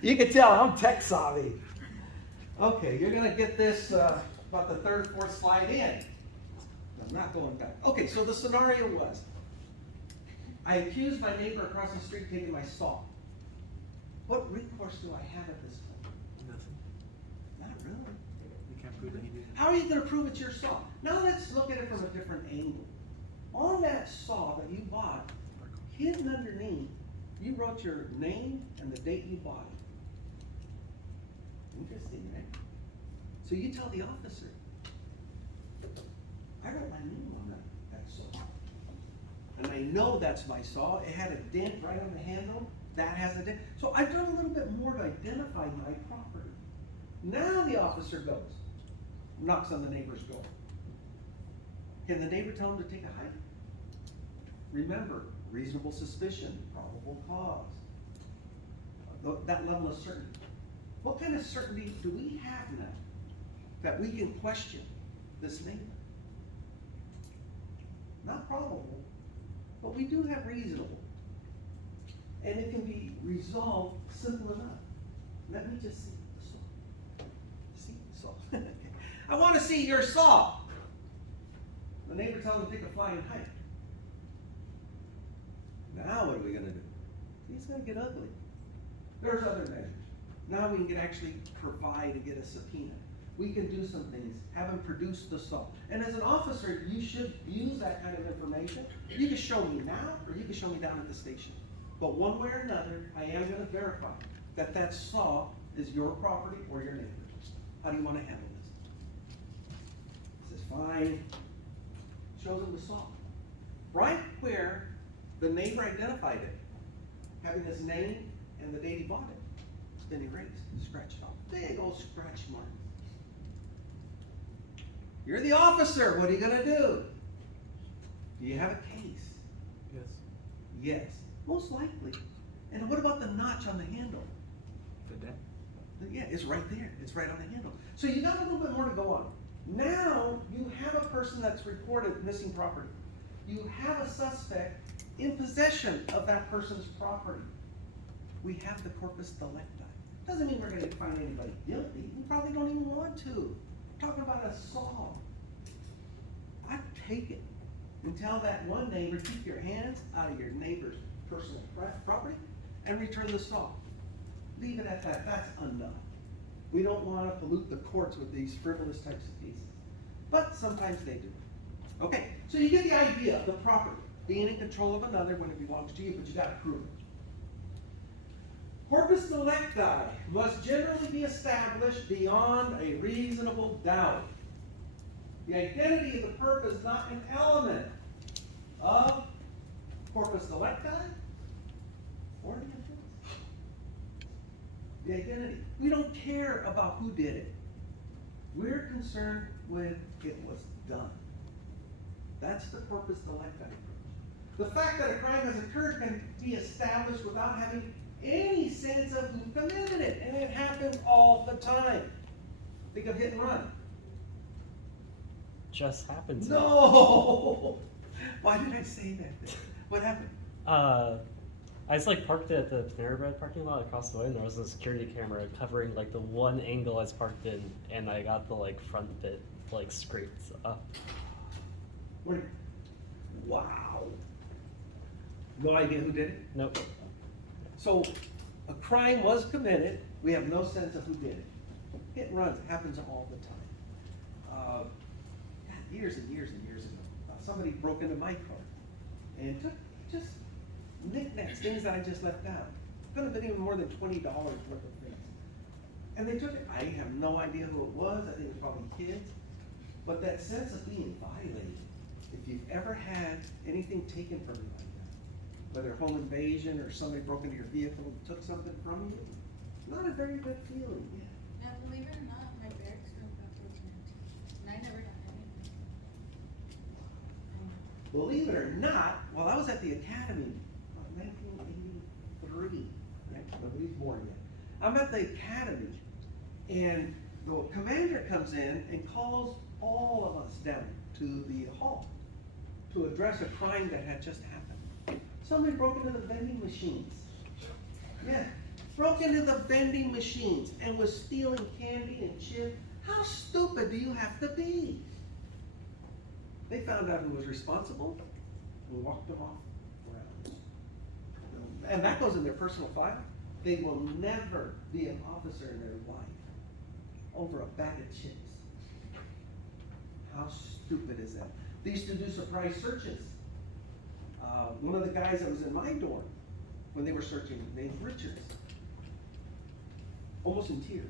You can tell I'm tech savvy. Okay, you're gonna get this about the third, fourth slide in. I'm not going back. Okay, so the scenario was, I accused my neighbor across the street taking my saw. What recourse do I have at this point? Nothing. Not really. You can't prove that he did it. How are you gonna prove it's your saw? Now let's look at it from a different angle. On that saw that you bought, hidden underneath, you wrote your name and the date you bought it. Interesting, right? So you tell the officer, I wrote my name on that saw. And I know that's my saw. It had a dent right on the handle. That has a dent. So I've done a little bit more to identify my property. Now the officer goes, knocks on the neighbor's door. Can the neighbor tell him to take a hike? Remember, reasonable suspicion, probable cause. That level of certainty. What kind of certainty do we have now that we can question this neighbor? Not probable, but we do have reasonable. And it can be resolved simple enough. Let me just see the saw. See the saw. Okay. I want to see your saw. The neighbor tells him to take a flying hike. Now what are we going to do? He's going to get ugly. There's other measures. Now we can actually provide and get a subpoena. We can do some things, have him produce the saw. And as an officer, you should use that kind of information. You can show me now, or you can show me down at the station. But one way or another, I am going to verify that that saw is your property or your neighbor's. How do you want to handle this? He says, fine. Shows him the saw. Right where the neighbor identified it, having his name and the date he bought it. It's been erased, scratched off. Big old scratch mark. You're the officer, what are you gonna do? Do you have a case? Yes. Yes, most likely. And what about the notch on the handle? The dent. Yeah, it's right there, it's right on the handle. So you got a little bit more to go on. Now you have a person that's reported missing property. You have a suspect in possession of that person's property. We have the corpus delicti. Doesn't mean we're going to find anybody guilty. We probably don't even want to. We're talking about a saw. I'd take it and tell that one neighbor, keep your hands out of your neighbor's personal property and return the saw. Leave it at that. That's enough. We don't want to pollute the courts with these frivolous types of cases. But sometimes they do. Okay, so you get the idea of the property being in control of another when it belongs to you, but you got to prove it. Corpus delicti must generally be established beyond a reasonable doubt. The identity of the perp is not an element of corpus delicti or the offense. The identity. We don't care about who did it. We're concerned with it was done. That's the corpus delicti approach. The fact that a crime has occurred can be established without having any sense of who committed it, and it happens all the time. Think of hit and run. Just happened to me. No! Why did I say that then? What happened? I just like parked it at the Panera Bread parking lot across the way, and there was a security camera covering like the one angle I was parked in, and I got the like front bit like scraped up. Wait. Wow. No idea who did it? Nope. So a crime was committed. We have no sense of who did it. Hit and runs happens all the time. God, years and years and years ago, somebody broke into my car and took just knickknacks, things that I just left out. Could have been even more than $20 worth of things. And they took it. I have no idea who it was. I think it was probably kids. But that sense of being violated, if you've ever had anything taken from you like that, whether home invasion or somebody broke into your vehicle and took something from you, not a very good feeling. Now, believe it or not, my barracks room got broken into, and I never done anything. Believe it or not, while I was at the academy, 1983, right? Nobody's born yet. I'm at the academy, and the commander comes in and calls all of us down to the hall to address a crime that had just happened. Somebody broke into the vending machines. Yeah, into the vending machines and was stealing candy and chips. How stupid do you have to be? They found out who was responsible and walked them off grounds. And that goes in their personal file. They will never be an officer in their life over a bag of chips. How stupid is that? They used to do surprise searches. One of the guys that was in my dorm, when they were searching, named Richards, almost in tears.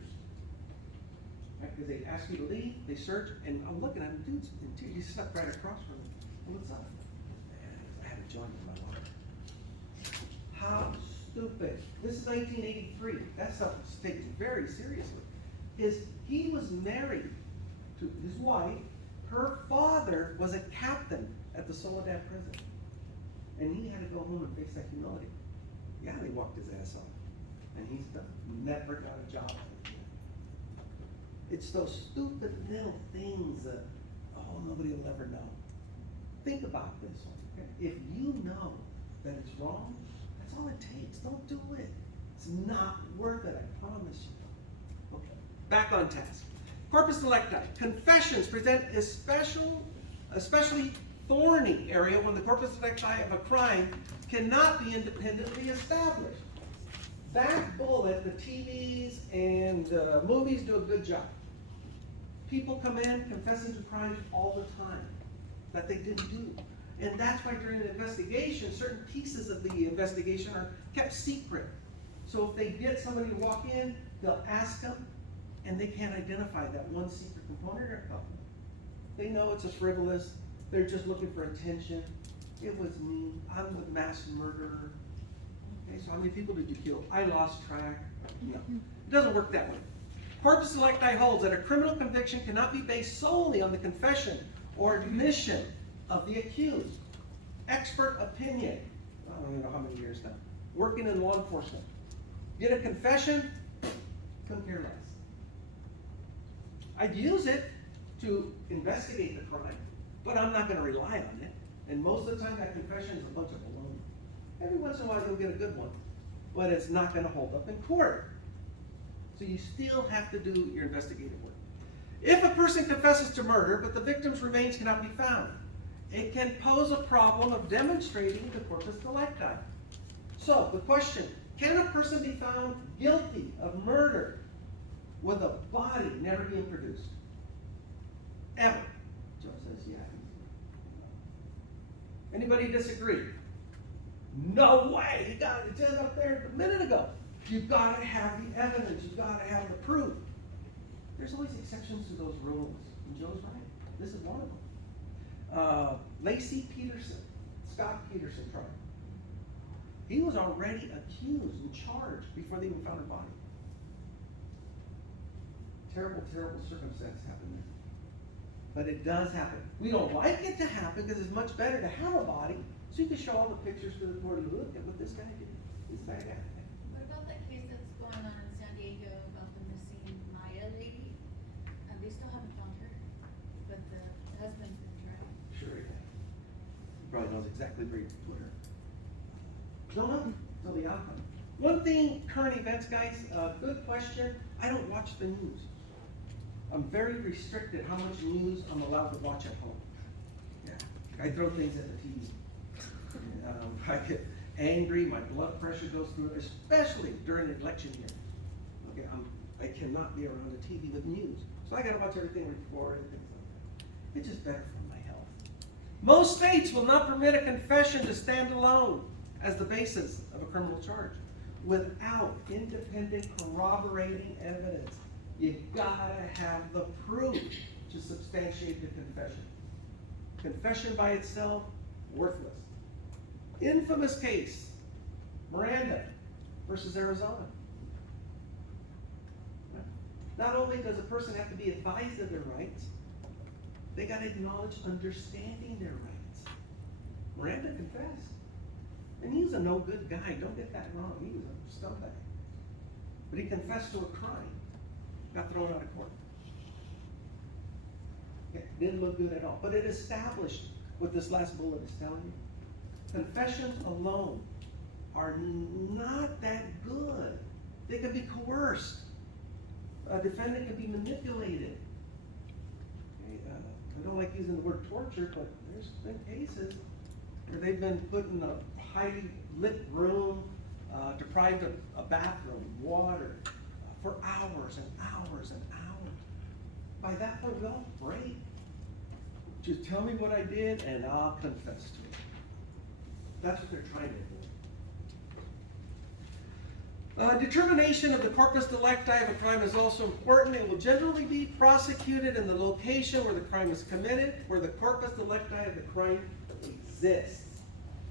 Right? Because they ask you to leave, they search, and I'm looking at him, dude's in tears. He slept right across from me. Well, what's up? I had a joint in my water. How stupid. This is 1983. That's something to take very seriously. He was married to his wife. Her father was a captain at the Soledad prison. And he had to go home and face that humility. Yeah, they walked his ass off. And he's never got a job. It's those stupid little things that, oh, nobody will ever know. Think about this one. Okay? If you know that it's wrong, that's all it takes. Don't do it. It's not worth it, I promise you. Okay, back on task. Corpus delicti. Confessions present especially thorny area when the corpus delicti of a crime cannot be independently established. That bullet, the TVs and movies do a good job. People come in confessing to crimes all the time that they didn't do. And that's why during the investigation, certain pieces of the investigation are kept secret. So if they get somebody to walk in, they'll ask them, and they can't identify that one secret component or a couple. They know it's a frivolous, they're just looking for attention. It was me, I'm the mass murderer. Okay, so how many people did you kill? I lost track. No, it doesn't work that way. Corpus delicti holds that a criminal conviction cannot be based solely on the confession or admission of the accused. Expert opinion, I don't even know how many years now, working in law enforcement. Get a confession, couldn't care less. I'd use it to investigate the crime, but I'm not going to rely on it. And most of the time that confession is a bunch of baloney. Every once in a while you'll get a good one, but it's not going to hold up in court. So you still have to do your investigative work. If a person confesses to murder, but the victim's remains cannot be found, it can pose a problem of demonstrating the corpus delicti. So the question, can a person be found guilty of murder with a body never being produced? Ever? Joe says, yeah. Anybody disagree? No way! You got it said up there a minute ago. You've got to have the evidence. You've got to have the proof. There's always exceptions to those rules. And Joe's right. This is one of them. Lacey Peterson, Scott Peterson trial. He was already accused and charged before they even found her body. Terrible, terrible circumstance happened there. But it does happen. We don't like it to happen because it's much better to have a body so you can show all the pictures to the court and look at what this guy did. This bad guy. What about that case that's going on in San Diego about the missing Maya lady? They still haven't found her, but the husband's been tried. Sure he has. He probably knows exactly where you put her. Don't know the outcome. One thing, current events, guys, good question. I don't watch the news. I'm very restricted how much news I'm allowed to watch at home. Yeah, I throw things at the TV. I get angry, my blood pressure goes through it, especially during an election year. Okay, I cannot be around the TV with news. So I gotta watch everything recorded and things like that. It's just better for my health. Most states will not permit a confession to stand alone as the basis of a criminal charge without independent corroborating evidence. You gotta have the proof to substantiate the confession. Confession by itself, worthless. Infamous case, Miranda versus Arizona. Not only does a person have to be advised of their rights, they gotta acknowledge understanding their rights. Miranda confessed. And he was a no good guy, don't get that wrong, he was a scumbag. But he confessed to a crime, got thrown out of court. It didn't look good at all, but it established what this last bullet is telling you. Confessions alone are not that good. They can be coerced. A defendant can be manipulated. Okay, I don't like using the word torture, but there's been cases where they've been put in a highly lit room, deprived of a bathroom, water, for hours and hours and hours. By that point, well, great. Just tell me what I did and I'll confess to it. That's what they're trying to do. Determination of the corpus delicti of a crime is also important. It will generally be prosecuted in the location where the crime is committed, where the corpus delicti of the crime exists.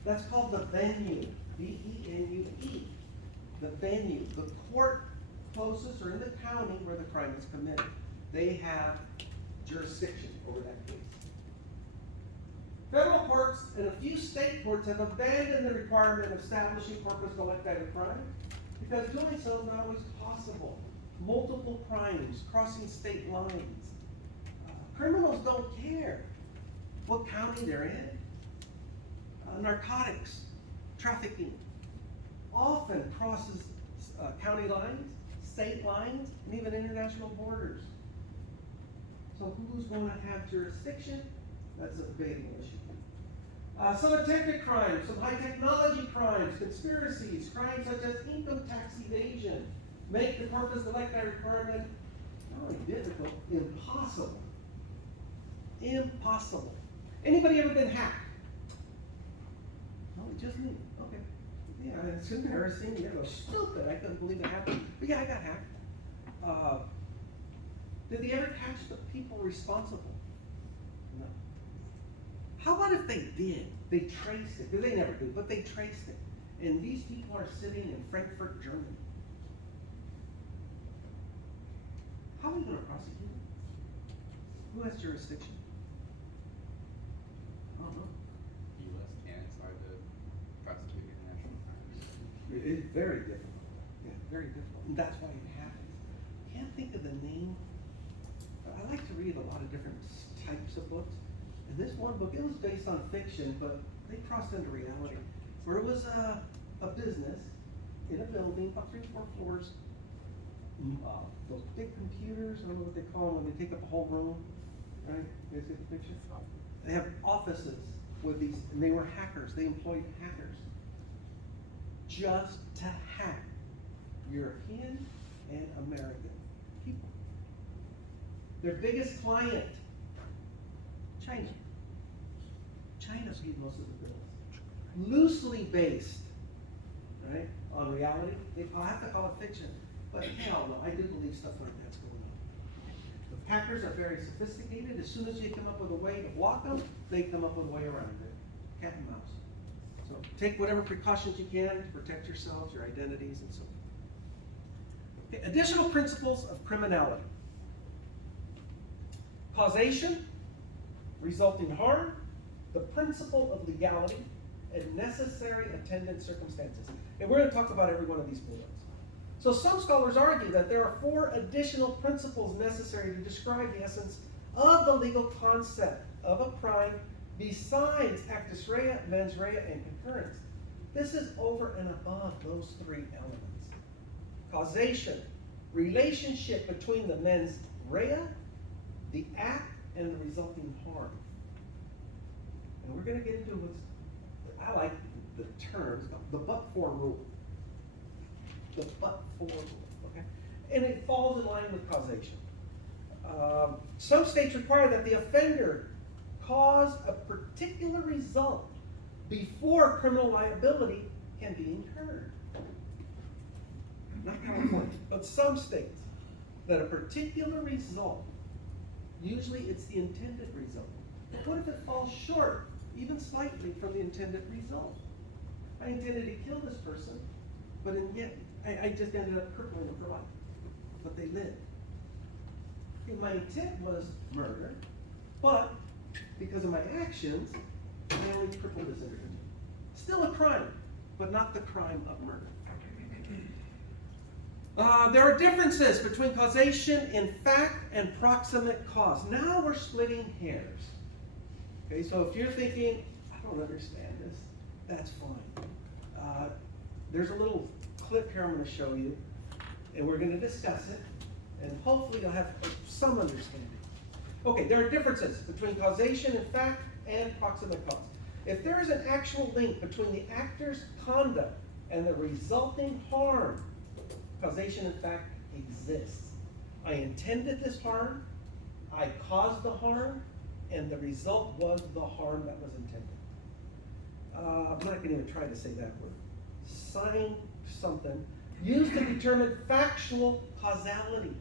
That's called the venue, V-E-N-U-E. The venue, the court closest or in the county where the crime is committed. They have jurisdiction over that case. Federal courts and a few state courts have abandoned the requirement of establishing corpus delicti of a crime because doing so is not always possible. Multiple crimes crossing state lines. Criminals don't care what county they're in. Narcotics, trafficking, often crosses county lines, state lines, and even international borders. So who's going to have jurisdiction? That's a debatable issue. Some attempted crimes, some high technology crimes, conspiracies, crimes such as income tax evasion, make the corpus delicti requirement not only difficult, impossible. Impossible. Anybody ever been hacked? No, just me. Okay. Yeah, it's embarrassing. Yeah, it was stupid. I couldn't believe it happened. But yeah, I got hacked. Did they ever catch the people responsible? No. How about if they did? They traced it. They never do, but they traced it. And these people are sitting in Frankfurt, Germany. How are we going to prosecute them? Who has jurisdiction? I don't know. U.S. can. It's hard to prosecute international crimes. It's very difficult. Yeah, very difficult. And that's why it happens. Can't think of the name. I like to read a lot of different types of books. And this one book, it was based on fiction, but they crossed into reality. Where it was a business in a building, about 3 or 4 floors. Those big computers, I don't know what they call them when they take up a whole room. Right? You guys get the picture? They have offices with these, and they were hackers. They employed hackers just to hack European and American people. Their biggest client, China. China's getting most of the bills. Loosely based, right, on reality. I'll have to call it fiction, but hell no, I do believe stuff like that's going on. The hackers are very sophisticated. As soon as you come up with a way to block them, they come up with a way around it. Cat and mouse. So take whatever precautions you can to protect yourselves, your identities, and so on. Okay, additional principles of criminality. Causation, resulting harm, the principle of legality, and necessary attendant circumstances. And we're going to talk about every one of these bullets. So some scholars argue that there are 4 additional principles necessary to describe the essence of the legal concept of a crime besides actus rea, mens rea, and concurrence. This is over and above those 3 elements. Causation, relationship between the mens rea, the act, and the resulting harm. And we're going to get into what's, I like the terms, the but-for rule. The but-for rule, okay? And it falls in line with causation. Some states require that the offender cause a particular result before criminal liability can be incurred. Not California, but some states, that a particular result, usually it's the intended result. What if it falls short, even slightly, from the intended result? I intended to kill this person, but yet I just ended up crippling them for life. But they lived. Okay, my intent was murder, but because of my actions, I only crippled this individual. Still a crime, but not the crime of murder. There are differences between causation in fact and proximate cause. Now we're splitting hairs. Okay, so if you're thinking, I don't understand this, that's fine. There's a little clip here I'm going to show you. and we're gonna discuss it, and hopefully you'll have some understanding. Okay, there are differences between causation in fact and proximate cause. If there is an actual link between the actor's conduct and the resulting harm, causation in fact exists. I intended this harm, I caused the harm, and the result was the harm that was intended. I'm not gonna even try to say that word. Sign something used to determine factual causality,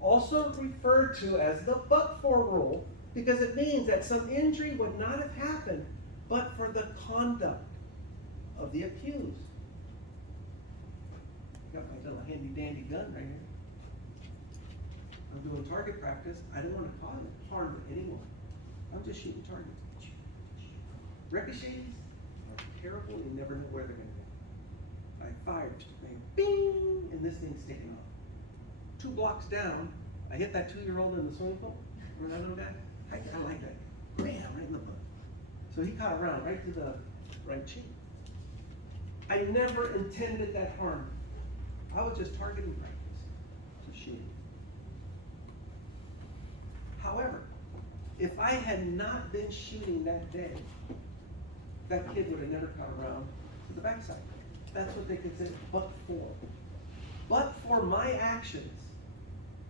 also referred to as the but-for rule, because it means that some injury would not have happened but for the conduct of the accused. Got my little handy dandy gun right here. I'm doing target practice. I don't want to cause harm to anyone. I'm just shooting targets. Ricochets are terrible. You never know where they're going to go. I fired, bing, and this thing's sticking off. 2 blocks down, I hit that 2-year-old in the swimming pool. Remember that little guy? I like that. Bam, right in the butt. So he caught around right to the right cheek. I never intended that harm. I was just targeting practice to shoot. However, if I had not been shooting that day, that kid would have never caught around to the backside. That's what they consider but for. But for my actions,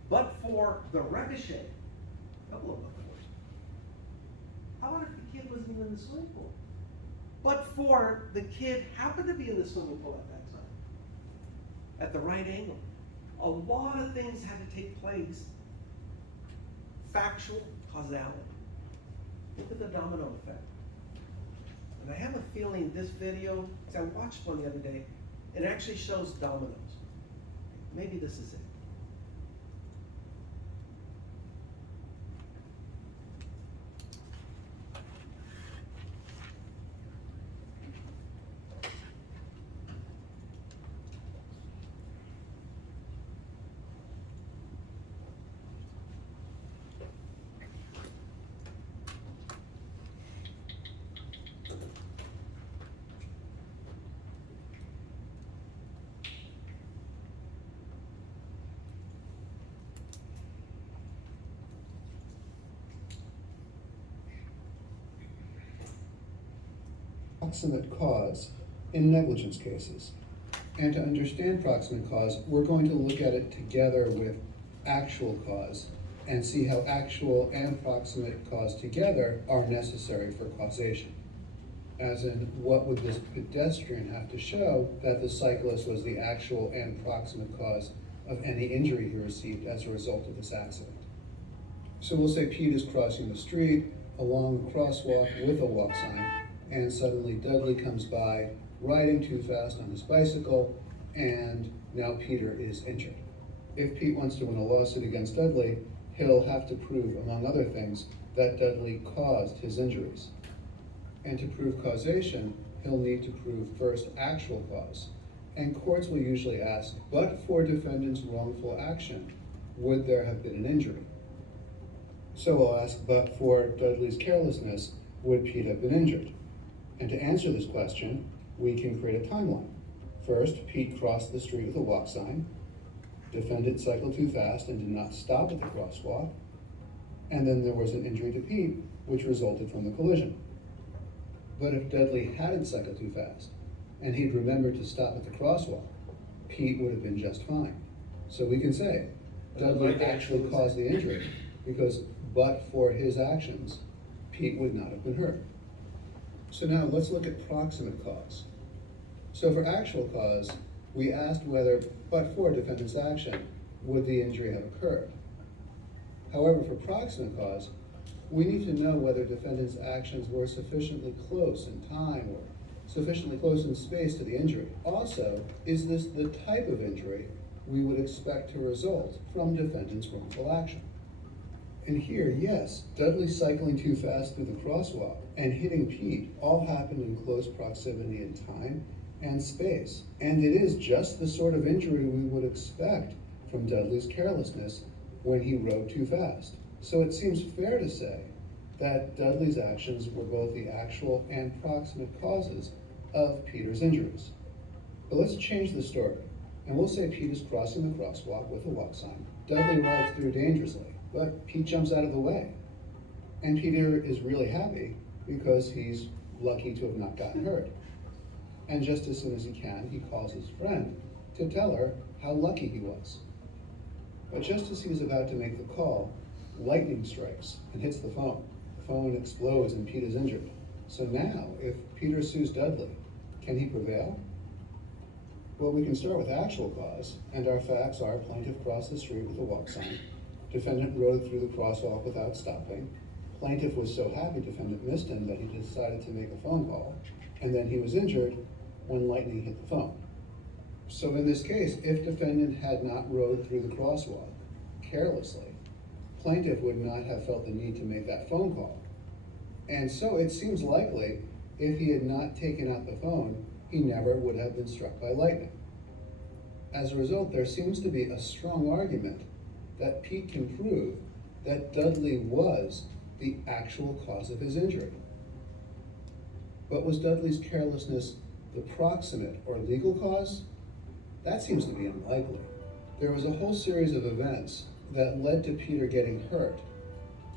but for the ricochet, couple of but fors. How about if the kid wasn't even in the swimming pool? But for the kid happened to be in the swimming pool at that time, at the right angle. A lot of things had to take place. Factual causality. Look at the domino effect. And I have a feeling this video, because I watched one the other day, it actually shows dominoes. Maybe this is it. Proximate cause in negligence cases. And to understand proximate cause, we're going to look at it together with actual cause and see how actual and proximate cause together are necessary for causation. As in, what would this pedestrian have to show that the cyclist was the actual and proximate cause of any injury he received as a result of this accident? So we'll say Pete is crossing the street along the crosswalk with a walk sign, and suddenly Dudley comes by riding too fast on his bicycle, and now Peter is injured. If Pete wants to win a lawsuit against Dudley, he'll have to prove, among other things, that Dudley caused his injuries. And to prove causation, he'll need to prove first actual cause. And courts will usually ask, but for defendant's wrongful action, would there have been an injury? So we'll ask, but for Dudley's carelessness, would Pete have been injured? And to answer this question, we can create a timeline. First, Pete crossed the street with a walk sign. Defendant cycled too fast and did not stop at the crosswalk. And then there was an injury to Pete, which resulted from the collision. But if Dudley hadn't cycled too fast, and he'd remembered to stop at the crosswalk, Pete would have been just fine. So we can say, Dudley actually caused the injury, because but for his actions, Pete would not have been hurt. So now let's look at proximate cause. So for actual cause, we asked whether, but for defendant's action, would the injury have occurred? However, for proximate cause, we need to know whether defendant's actions were sufficiently close in time or sufficiently close in space to the injury. Also, is this the type of injury we would expect to result from defendant's wrongful action? And here, yes, Dudley cycling too fast through the crosswalk and hitting Pete all happened in close proximity in time and space. And it is just the sort of injury we would expect from Dudley's carelessness when he rode too fast. So it seems fair to say that Dudley's actions were both the actual and proximate causes of Peter's injuries. But let's change the story And we'll say Pete is crossing the crosswalk with a walk sign. Dudley rides through dangerously, but Pete jumps out of the way. And Peter is really happy because he's lucky to have not gotten hurt. And just as soon as he can, he calls his friend to tell her how lucky he was. But just as he was about to make the call, lightning strikes and hits the phone. The phone explodes and Pete is injured. So now, if Peter sues Dudley, can he prevail? Well, we can start with actual cause, and our facts are plaintiff crossed the street with a walk sign. Defendant rode through the crosswalk without stopping. Plaintiff was so happy defendant missed him that he decided to make a phone call, and then he was injured when lightning hit the phone. So in this case, if defendant had not rode through the crosswalk carelessly, plaintiff would not have felt the need to make that phone call. And so it seems likely if he had not taken out the phone, he never would have been struck by lightning. As a result, there seems to be a strong argument that Pete can prove that Dudley was the actual cause of his injury. But was Dudley's carelessness the proximate or legal cause? That seems to be unlikely. There was a whole series of events that led to Peter getting hurt,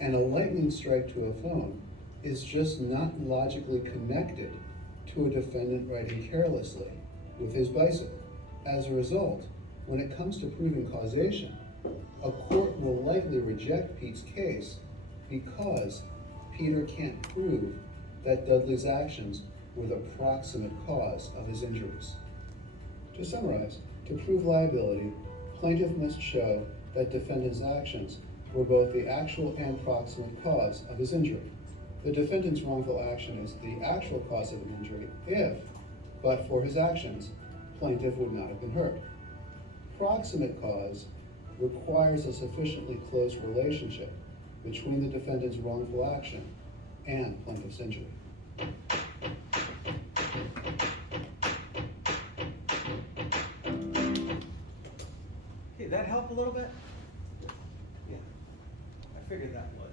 and a lightning strike to a phone is just not logically connected to a defendant riding carelessly with his bicycle. As a result, when it comes to proving causation, a court will likely reject Pete's case because Peter can't prove that Dudley's actions were the proximate cause of his injuries. To summarize, to prove liability, plaintiff must show that defendant's actions were both the actual and proximate cause of his injury. The defendant's wrongful action is the actual cause of an injury if, but for his actions, plaintiff would not have been hurt. Proximate cause requires a sufficiently close relationship between the defendant's wrongful action and plaintiff's injury. Okay, that help a little bit? Yeah, I figured that would.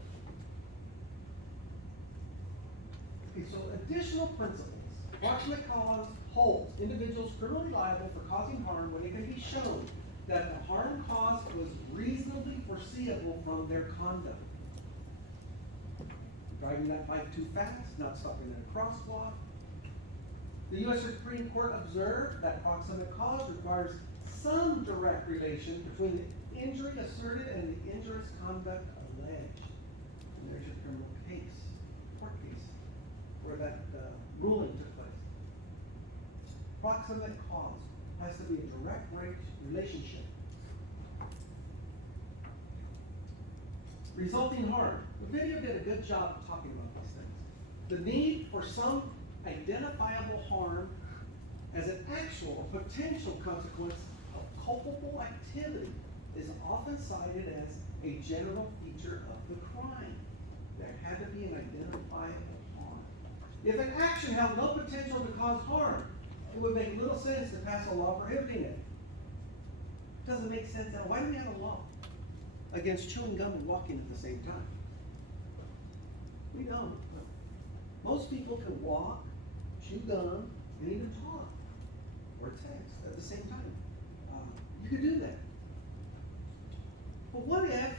Okay, so additional principles. Proximate cause holds individuals criminally liable for causing harm when it can be shown that the harm caused was reasonably foreseeable from their conduct. Driving that bike too fast, not stopping at a crosswalk. The U.S. Supreme Court observed that proximate cause requires some direct relation between the injury asserted and the injurious conduct alleged. And there's your criminal case, court case, where that ruling took place. Proximate cause has to be a direct relationship. Resulting harm. The video did a good job of talking about these things. The need for some identifiable harm as an actual or potential consequence of culpable activity is often cited as a general feature of the crime. There had to be an identifiable harm. If an action held no potential to cause harm, it would make little sense to pass a law prohibiting it. It doesn't make sense at all. Why do we have a law against chewing gum and walking at the same time? We don't. Most people can walk, chew gum, and even talk or text at the same time. You could do that. But what if,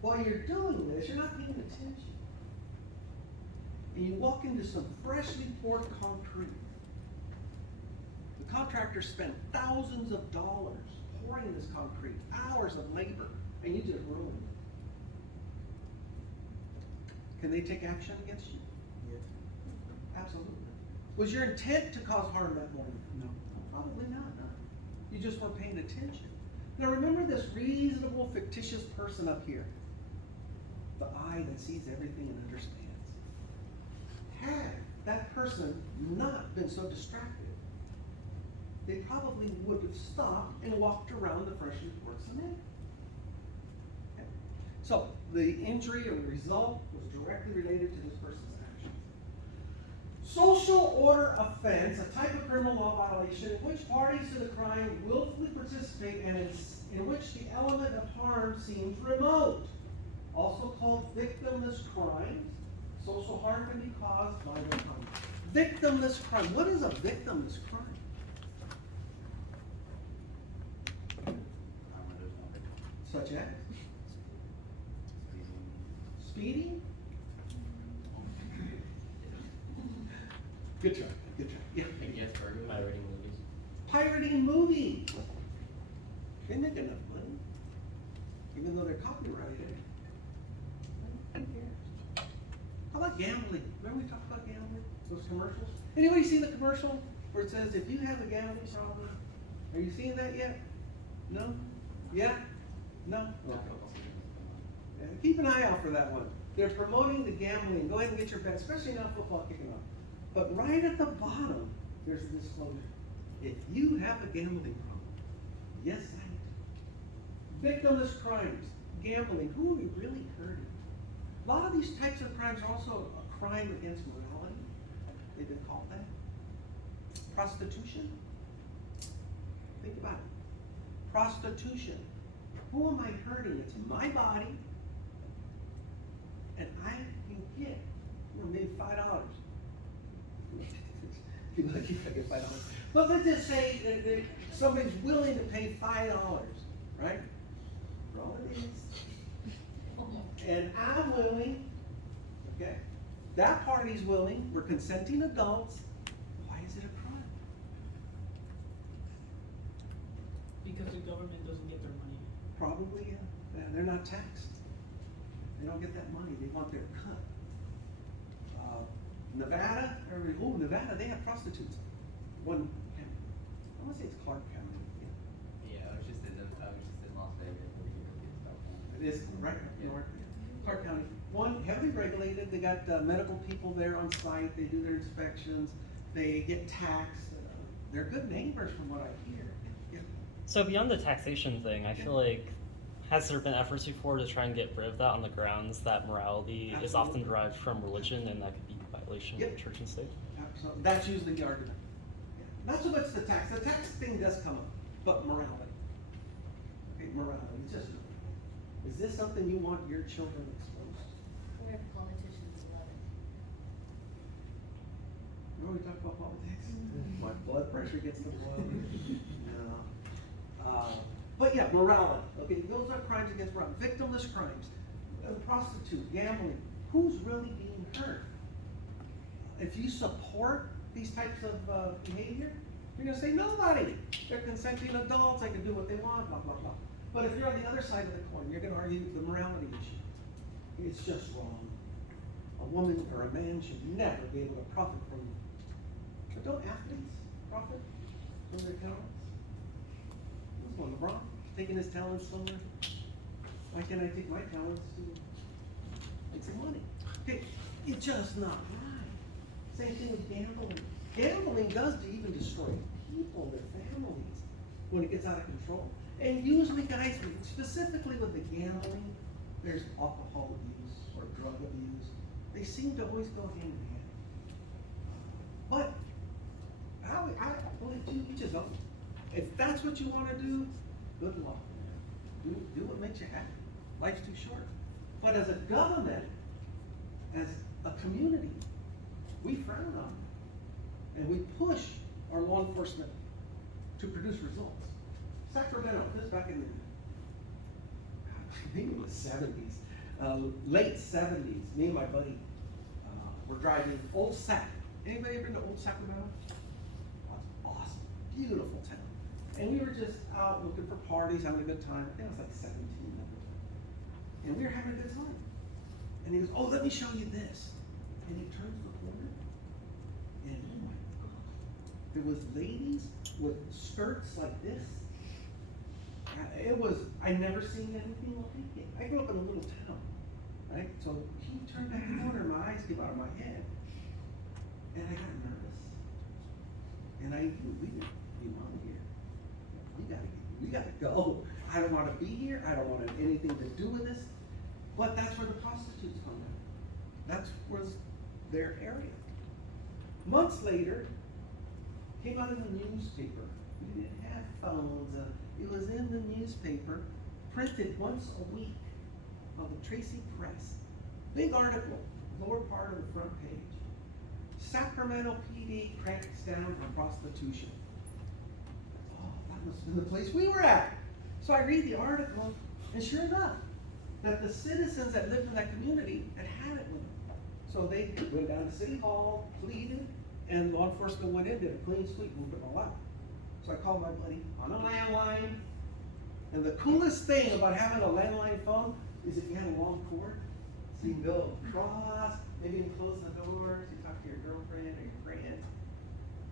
while you're doing this, you're not paying attention, and you walk into some freshly poured concrete? The contractor spent thousands of dollars pouring this concrete, hours of labor, and you just ruined it. Can they take action against you? Yes. Absolutely. Was your intent to cause harm that morning? No. Probably not, no. You just weren't paying attention. Now remember this reasonable, fictitious person up here. The eye that sees everything and understands. Had that person not been so distracted, they probably would have stopped and walked around the freshly poured cement. Okay. So the injury or the result was directly related to this person's actions. Social order offense, a type of criminal law violation in which parties to the crime willfully participate and in which the element of harm seems remote. Also called victimless crimes. Social harm can be caused by the crime. Victimless crime. What is a victimless crime? Such as? Speeding? Good try, good try, yeah. I guess burglary. Pirating movies. Pirating movies. They make enough money, even though they're copyrighted. Who cares? How about gambling? Remember we talked about gambling, those commercials? Anybody seen the commercial where it says, if you have a gambling problem, are you seeing that yet? No? Yeah? No? Not Okay. football season is coming Yeah, keep an eye out for that one. They're promoting the gambling. Go ahead and get your bet, especially now football kicking off. But right at the bottom, there's a disclosure. If you have a gambling problem, yes, I do. Victimless crimes, gambling, who are we really hurting? A lot of these types of crimes are also a crime against morality. They've been called that. Prostitution. Think about it. Prostitution. Who am I hurting? It's my body. And I can get, maybe $5. If you're lucky if I get $5. But let's just say that somebody's willing to pay $5, right? For all it is. And I'm willing, okay? That party's willing, we're consenting adults. Why is it a crime? Because the government doesn't get their money. Probably, yeah. They're not taxed. They don't get that money, they want their cut. Nevada, Nevada, they have prostitutes. One county. I wanna say it's Clark County, yeah. Yeah, I was just in Las Vegas. It is right up north, yeah. Clark County. One, heavily regulated, they got medical people there on site, they do their inspections, they get taxed. They're good neighbors from what I hear. Yeah. So beyond the taxation thing, I feel like, has there been efforts before to try and get rid of that on the grounds that morality is often Absolutely. derived from religion and that could be a violation Yep. of church and state? So that's usually the argument. Not so much the tax thing does come up, but morality. Okay, morality, it's just, is this something you want your children exposed to? We have politicians love it. Remember we talked about politics? My blood pressure gets to boiling. No. But yeah, morality, okay, those are crimes against morality, victimless crimes, prostitute, gambling, who's really being hurt? If you support these types of behavior, you're gonna say nobody. They're consenting adults, they can do what they want, blah, blah, blah. But if you're on the other side of the coin, you're gonna argue the morality issue. It's just wrong. A woman or a man should never be able to profit from, but don't athletes profit from their talents? What's one, LeBron, taking his talents somewhere? Why can't I take my talents to make some money? Okay, it's just not right. Same thing with gambling. Gambling does even destroy people, their families, when it gets out of control. And usually, guys, specifically with the gambling, there's alcohol abuse or drug abuse. They seem to always go hand in hand. But well, you just don't. If that's what you want to do, good luck. Do what makes you happy. Life's too short. But as a government, as a community, we frown on it. And we push our law enforcement to produce results. Sacramento, this back in the, I think it was 70s, late 70s, me and my buddy were driving Old Sac. Anybody ever been to Old Sacramento? Oh, it's awesome, beautiful town. And we were just out looking for parties, having a good time. I think I was like 17 at the time. And we were having a good time. And he goes, oh, let me show you this. And he turns the corner, and oh my God, there was ladies with skirts like this. It was, I never seen anything like it. I grew up in a little town, right? So he turned that corner, my eyes came out of my head. And I got nervous. And I knew we didn't belong here. We gotta go. I don't wanna be here, I don't want anything to do with this. But that's where the prostitutes come in. That was their area. Months later, came out in the newspaper. We didn't have phones. It was in the newspaper, printed once a week of the Tracy Press. Big article, lower part of the front page. Sacramento PD cracks down on prostitution. Oh, that must have been the place we were at. So I read the article. And sure enough, that the citizens that lived in that community had it with them. So they went down to City Hall, pleaded, and law enforcement went in, did a clean sweep, moved them all out. So I called my buddy on a landline, and the coolest thing about having a landline phone is if you had a long cord, so you can go across, maybe you can close the doors, you talk to your girlfriend or your friend.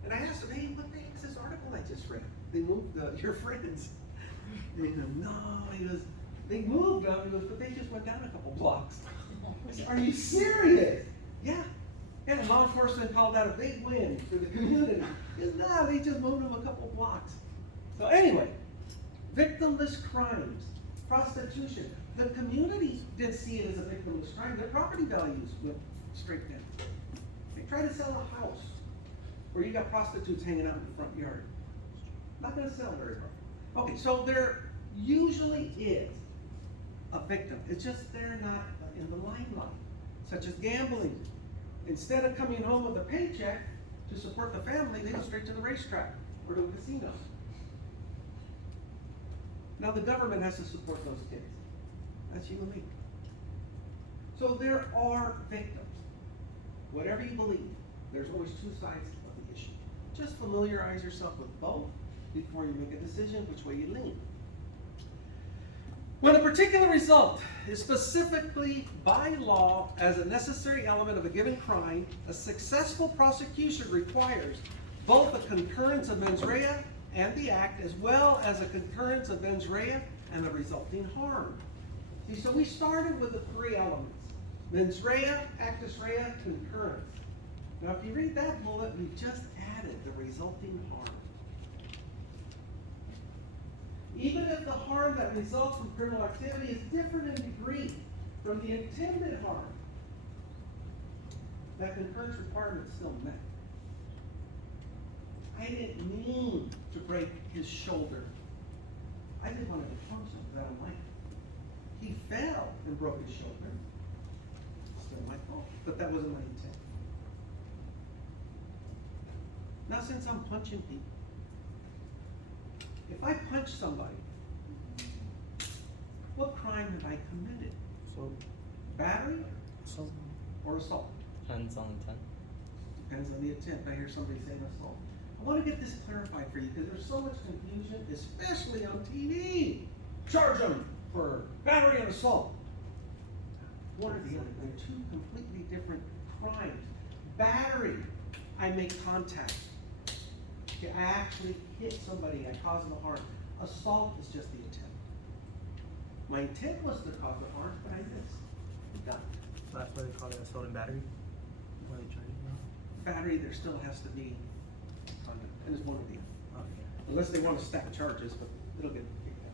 And I asked him, hey, what the heck's this article I just read? They moved your friends. And he goes, no, he goes, they moved them, he goes, but they just went down a couple blocks. I said, are you serious? Yeah. And law enforcement called that a big win for the community. He goes, no, they just moved them a couple blocks. So anyway, victimless crimes, prostitution. The community didn't see it as a victimless crime. Their property values went straight down. They tried to sell a house where you got prostitutes hanging out in the front yard. Not gonna sell very well. Okay, so there usually is a victim. It's just they're not in the limelight, such as gambling. Instead of coming home with a paycheck to support the family, they go straight to the racetrack or to a casino. Now the government has to support those kids. That's you and me. So there are victims. Whatever you believe, there's always two sides of the issue. Just familiarize yourself with both before you make a decision which way you lean. When a particular result is specifically by law as a necessary element of a given crime, a successful prosecution requires both a concurrence of mens rea and the act, as well as a concurrence of mens rea and the resulting harm. See, so we started with the three elements: mens rea, actus rea, concurrence. Now, if you read that bullet, we just added the resulting harm. Even if the harm that results from criminal activity is different in degree from the intended harm, that concurrence requirement is still met. I didn't mean to break his shoulder. I just wanted to punch him because I don't like it. He fell and broke his shoulder. Still my fault, but that wasn't my intent. Now, since I'm punching people, if I punch somebody, what crime have I committed? So, Battery so or assault? depends on intent. Depends on the intent. I hear somebody saying assault. I want to get this clarified for you because there's so much confusion, especially on TV. Charge them for battery and assault. One or the other. They're two completely different crimes. Battery, I make contact. Okay, I actually hit somebody, I cause them harm. Assault is just the intent. My intent was to cause the harm, but I missed. Done. So that's why they call it assault and battery? Why they charge it now? Battery, there still has to be conduct, and it's one of the other. Okay. Unless they want to stack charges, but it'll get kicked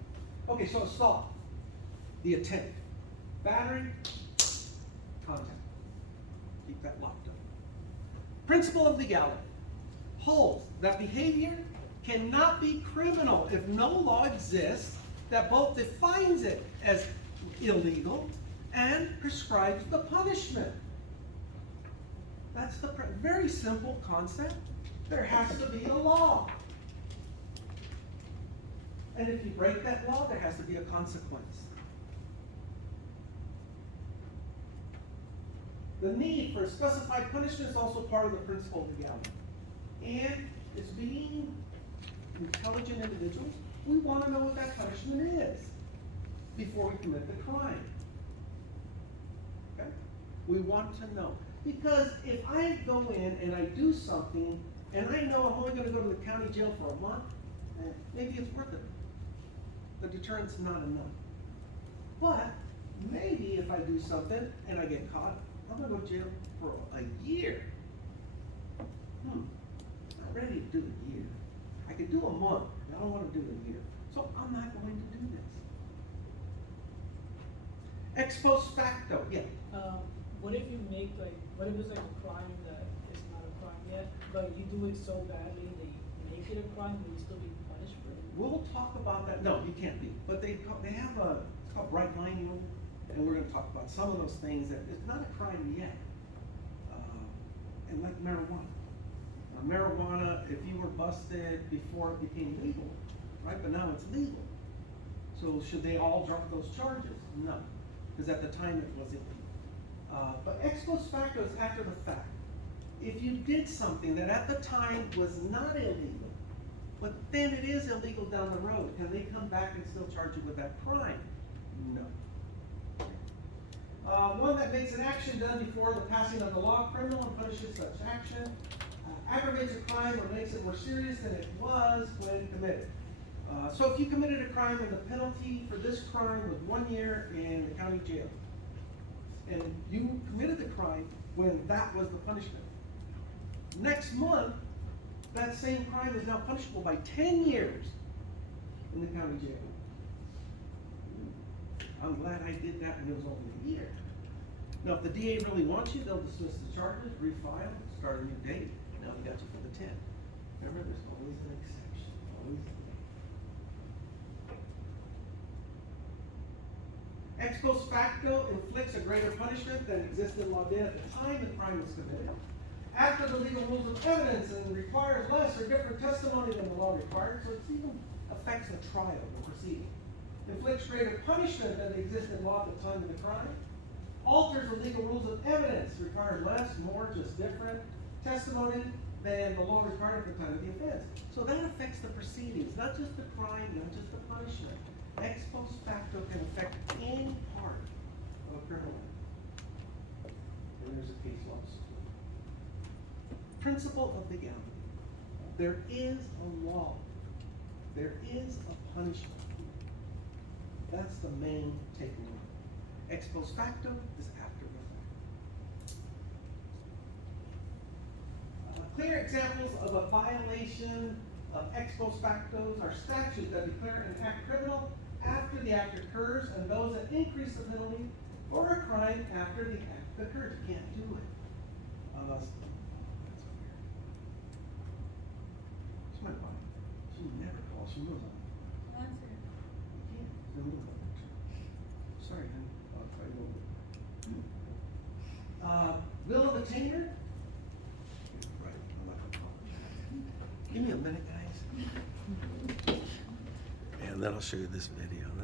out. Okay, so assault, the intent. Battery, contact. Keep that locked up. Principle of legality holds that behavior cannot be criminal if no law exists that both defines it as illegal and prescribes the punishment. That's the very simple concept. There has to be a law. And if you break that law, there has to be a consequence. The need for a specified punishment is also part of the principle of legality. And as being intelligent individuals, we want to know what that punishment is before we commit the crime. Okay? We want to know. Because if I go in and I do something, and I know I'm only going to go to the county jail for a month, maybe it's worth it. The deterrent's not enough. But maybe if I do something and I get caught, I'm going to go to jail for a year. Not ready to do a year. I could do a month, but I don't want to do a year. So I'm not going to do this. Ex post facto, yeah. What if you make what if it's like a crime that is not a crime yet, but you do it so badly that you make it a crime, will you still be punished for it? We'll talk about that. No, you can't be. But they have it's called bright line rule, and we're going to talk about some of those things that it's not a crime yet. And like marijuana. Marijuana, if you were busted before it became legal, right? But now it's legal. So should they all drop those charges? No, because at the time it was illegal. But ex post facto is after the fact. If you did something that at the time was not illegal, but then it is illegal down the road, can they come back and still charge you with that crime? No. One that makes an action done before the passing of the law criminal and punishes such action, aggravates a crime or makes it more serious than it was when committed. So if you committed a crime and the penalty for this crime was 1 year in the county jail, and you committed the crime when that was the punishment, next month, that same crime is now punishable by 10 years in the county jail. I'm glad I did that when it was only a year. Now, if the DA really wants you, they'll dismiss the charges, refile, start a new date. Now we got you for the 10. Remember, there's always an exception, always. Ex post facto inflicts a greater punishment than existed in law did at the time the crime was committed. After the legal rules of evidence and requires less or different testimony than the law requires, so it even affects the trial, the proceeding. Inflicts greater punishment than existed in law at the time of the crime. Alters the legal rules of evidence, requires less, more, just different testimony than the law required at the time of the offense. So that affects the proceedings, not just the crime, not just the punishment. Ex post facto can affect any part of a criminal act. And there's a case law. Principle of legality. There is a law. There is a punishment. That's the main takeaway. Ex post facto is after the fact. Clear examples of a violation of ex post factos are statutes that declare an act criminal after the act occurs, and those that increase the penalty for a crime after the act occurs. You can't do it unless that's weird. It's my wife. She never calls. She knows I'm. Answer. You can't. It's in the middle of the picture. Sorry, honey. I'll try a little bit. Will of attainder? Right. I'm not gonna call it. Give me a minute, guys. And then I'll show you this video.